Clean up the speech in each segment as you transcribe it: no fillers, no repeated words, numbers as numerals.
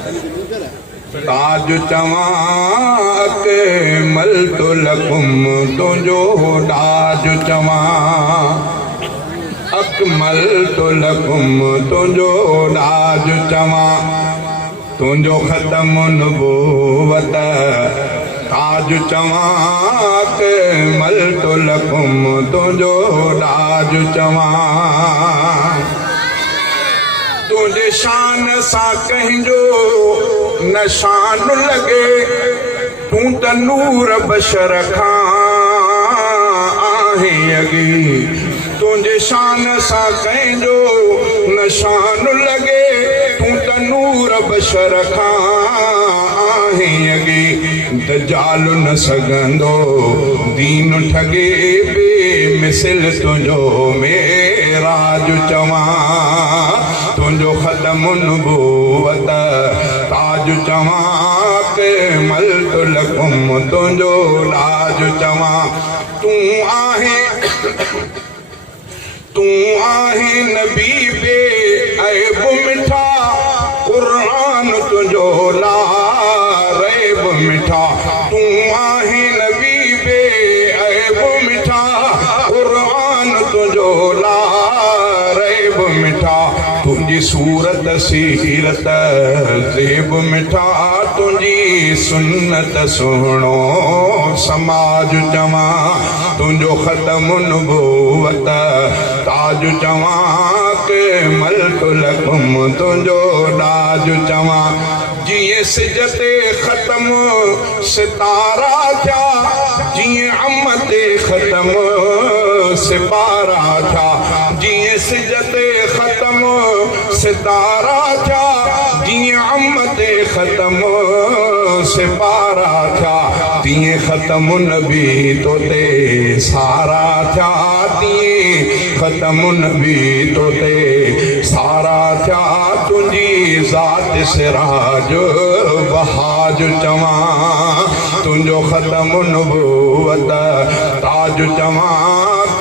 ताज चवां के मल तो लकुम तुझो ताज चवां अकमल तो लकुम तुझो ताज चवां तुझो ख़त्म नबूवत ताज चवां के मल तो लकुम तुझो ताज चवां तुझे शान सा कंहिंजो नशान लगे तू त नूर बशर खां आहे अगी तुझे शान सा कंहिंजो नशान लगे तू त नूर बशर खां आहे अगी दजाल न सघंदो दीन ठगे बेमिसल तुझो मेराज चवां तुझो ख़त्म नबूवत ताज चवां के मल तो लकुम तुझो ताज चवां तू आहे नबी बे ऐब मिठा कुरान तुझो ला रैब मिठा तू आहे नबी बे ऐब मिठा कुरान तुझो ला रैब मिठा तुझी सूरत सीरत ज़ेब मिठा तुझी सुन्नत सुहिणो समाज चवां तुझो ख़त्म नबूवत ताज चवां के मल तो लकुम तुझो ताज चवां जिए सिजते ख़त्म सितारा थिया जिए अमते ख़त्म सिपारा थिया जिए सिजते ख़त्म सितारा थिया जिए अमते ख़त्म सिपारा थिया तीअं ख़त्म नबी तोते सारा थिया तीअं ख़त्म नबी तोते सारा थिया तुंहिंजी ज़ात सिराज बहाज चवां तुंहिंजो ख़त्म नबूवत ताज चवां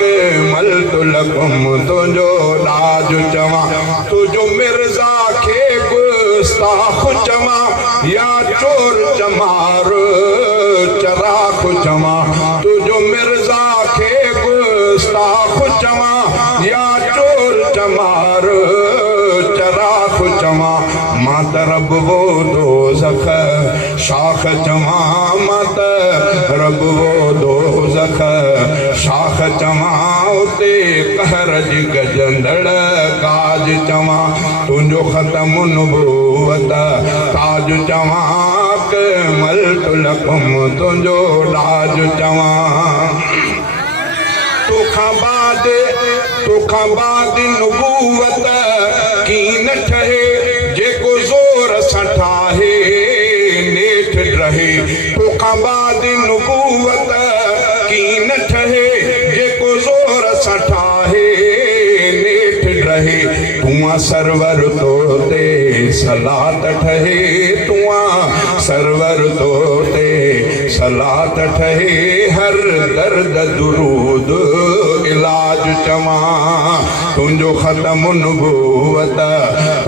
के मल तो लकुम तुंहिंजो ताज चवां तुझो मिर्ज़ा खे गुस्ताख़ चवां या चोर चमार चराख चवां तुझो मिर्ज़ा खे गुस्ताख़ चवां या चोर चमार चराख चवां मां त रब वो दोज़ख शाख चवां मां त रब वो दोज़ख शाख चवां उते कहर जी गजंदड़ काज चवां तुंहिंजो ख़त्म नबूवत ताज चवां के मल तो लकुम तुंहिंजो ताज चवां तोखां बाद नबूवत की न ठहे जेको ज़ोर सां ठाहे नेठ रहे तोखां बाद नबूवत की न ठहे जेको ज़ोर सां ठाहे नेठ रहे तूं सरवर तोते सलात ठहे तूं सरवर तोते सलात ठहे हर दर्द दुरूद इलाज चवां तुंहिंजो ख़त्म नबूवत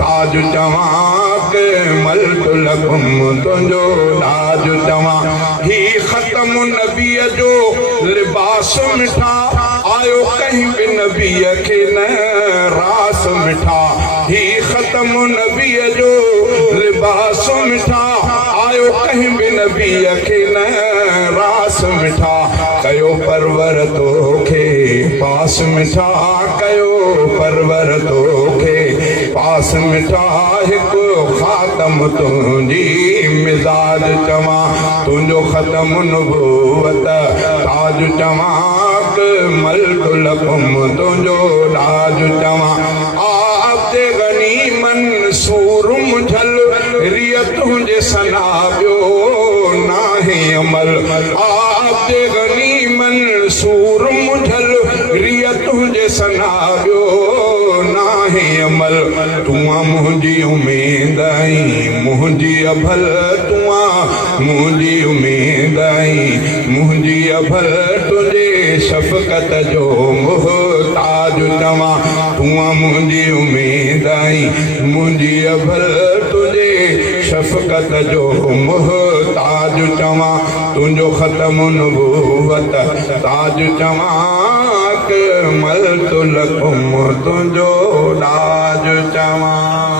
ताज चवां के मल तो लकुम तुंहिंजो ताज चवां ही ख़त्म नबीअ जो लिबास मिठा आयो कहीं बि नबीअ खे न रास मिठा ही ख़त्म नबीअ जो लिबास मिठा आयो कहीं बि नबीअ खे न रास मिठा कयो परवर तोखे पास मिठा कयो परवर तोखे पास मिठा हिकु ख़ातम तुंहिंजी मिज़ाज चवां तुंहिंजो ख़त्म नबूवत ताज चवां के मल तो लकुम तुंहिंजो ताज चवां आपते गनी मंसूर मुझल रिय तुंहिंजे सना ॿियो नाहे अमल आपते गनी मंसूर मुझल रिय तुंहिंजे सना ॿियो नाहे अमल तूं मुंहिंजी उमेद आई मुंहिंजी अभल तूं मुंहिंजी उमेद आई मुंहिंजी अभल तुंहिंजे शफ़क़त जो मुहताज चवां तूं मुंहिंजी उमेद आई मुंहिंजी अभल तुंहिंजे रिफ़क़त जो मुहताज चवां तुंहिंजो ख़त्म नबूवत ताज चवां अकमलतु लकुम तुंहिंजो ताज चवां।